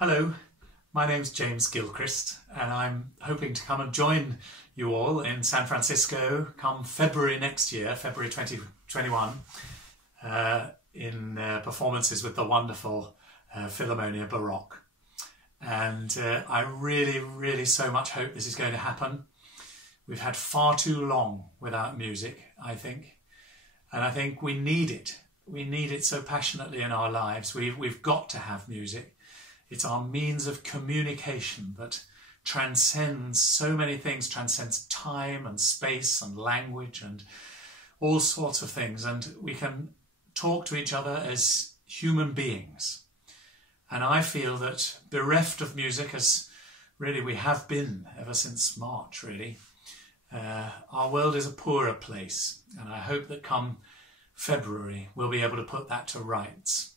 Hello, my name's James Gilchrist and I'm hoping to come and join you all in San Francisco come February next year, February 2021, in performances with the wonderful Philharmonia Baroque. And I really so much hope this is going to happen. We've had far too long without music, I think, and I think we need it. We need it so passionately in our lives. We've got to have music. It's our means of communication that transcends so many things, transcends time and space and language and all sorts of things. And we can talk to each other as human beings. And I feel that bereft of music, as really we have been ever since March, really, our world is a poorer place. And I hope that come February, we'll be able to put that to rights.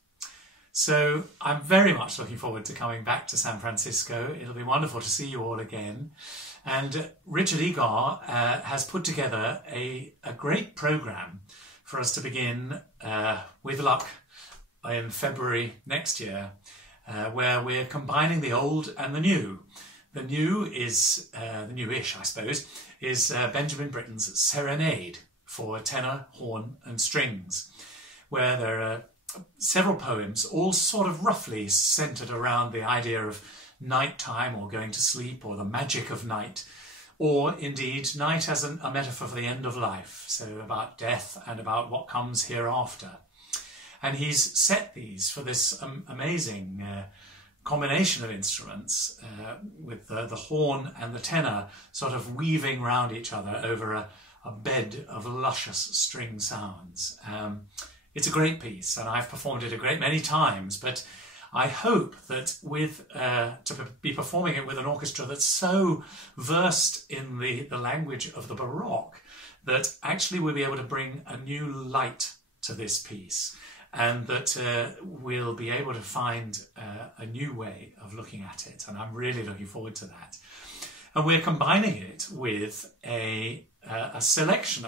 So I'm very much looking forward to coming back to San Francisco. It'll be wonderful to see you all again. And Richard Egar has put together a great programme for us to begin, with luck, in February next year, where we're combining the old and the new. The new is, the newish I suppose, is Benjamin Britten's Serenade for tenor, horn and strings, where there are several poems, all sort of roughly centred around the idea of nighttime or going to sleep or the magic of night, or indeed night as a metaphor for the end of life, so about death and about what comes hereafter. And he's set these for this amazing combination of instruments with the horn and the tenor sort of weaving round each other over a bed of luscious string sounds. It's a great piece and I've performed it a great many times, but I hope that to be performing it with an orchestra that's so versed in the language of the Baroque that actually we'll be able to bring a new light to this piece, and that we'll be able to find a new way of looking at it, and I'm really looking forward to that. And we're combining it with a selection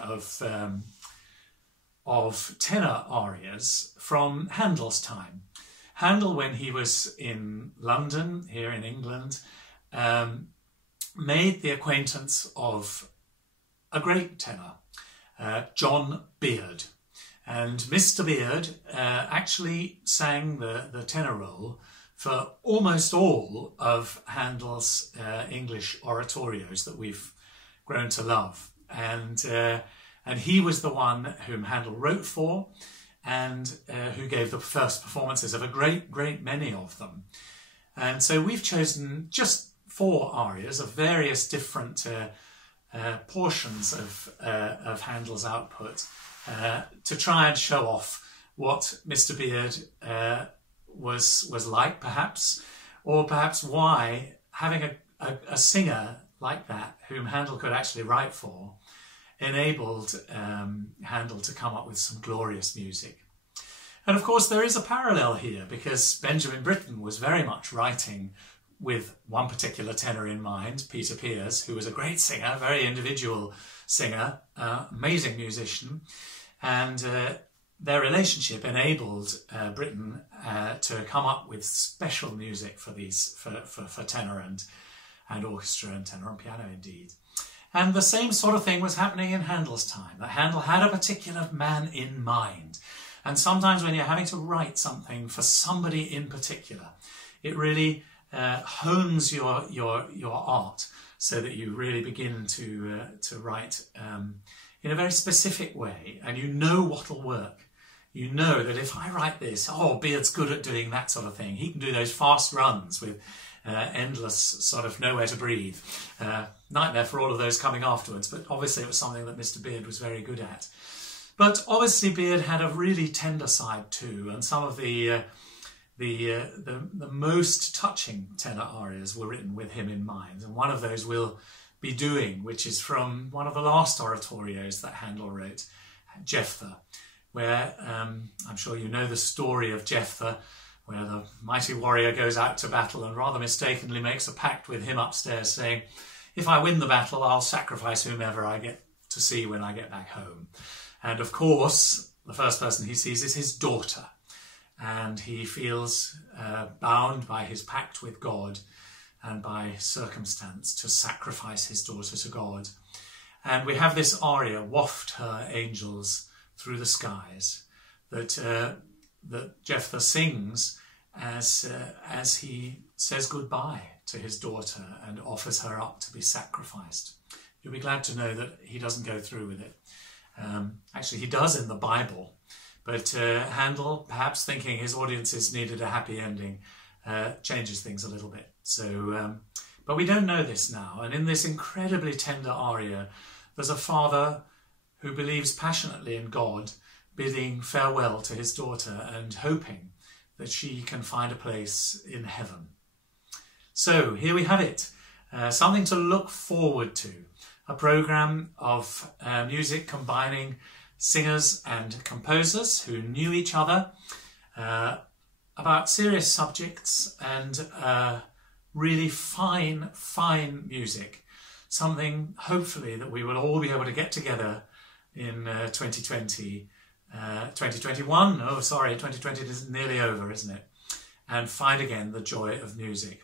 of tenor arias from Handel's time. Handel, when he was in London, here in England, made the acquaintance of a great tenor, John Beard. And Mr. Beard actually sang the tenor role for almost all of Handel's English oratorios that we've grown to love. And he was the one whom Handel wrote for and who gave the first performances of a great many of them. And so we've chosen just 4 arias of various different portions of Handel's output to try and show off what Mr. Beard was like, perhaps, or perhaps why having a singer like that, whom Handel could actually write for, enabled Handel to come up with some glorious music. And of course there is a parallel here, because Benjamin Britten was very much writing with one particular tenor in mind, Peter Pears, who was a great singer, very individual singer, amazing musician, and their relationship enabled Britten to come up with special music for these for tenor and orchestra and tenor and piano indeed. And the same sort of thing was happening in Handel's time, that Handel had a particular man in mind. And sometimes when you're having to write something for somebody in particular, it really hones your art so that you really begin to write in a very specific way, and you know what'll work. You know that if I write this, oh, Beard's good at doing that sort of thing. He can do those fast runs with endless sort of nowhere to breathe. Nightmare for all of those coming afterwards, but obviously it was something that Mr. Beard was very good at. But obviously Beard had a really tender side too, and some of the most touching tenor arias were written with him in mind, and one of those we'll be doing, which is from one of the last oratorios that Handel wrote, Jephthah, where I'm sure you know the story of Jephthah, where the mighty warrior goes out to battle and rather mistakenly makes a pact with him upstairs, saying, if I win the battle, I'll sacrifice whomever I get to see when I get back home. And of course, the first person he sees is his daughter. and he feels bound by his pact with God and by circumstance to sacrifice his daughter to God. And we have this aria, "Waft her angels through the skies," that Jephthah sings as he says goodbye to his daughter and offers her up to be sacrificed. You'll be glad to know that he doesn't go through with it. Actually, he does in the Bible, but Handel, perhaps thinking his audiences needed a happy ending, changes things a little bit. So, but we don't know this now. And in this incredibly tender aria, there's a father who believes passionately in God, bidding farewell to his daughter and hoping that she can find a place in heaven. So here we have it, something to look forward to, a programme of music combining singers and composers who knew each other, about serious subjects and really fine music, something hopefully that we will all be able to get together in 2020, 2021, 2020 is nearly over, isn't it? And find again the joy of music.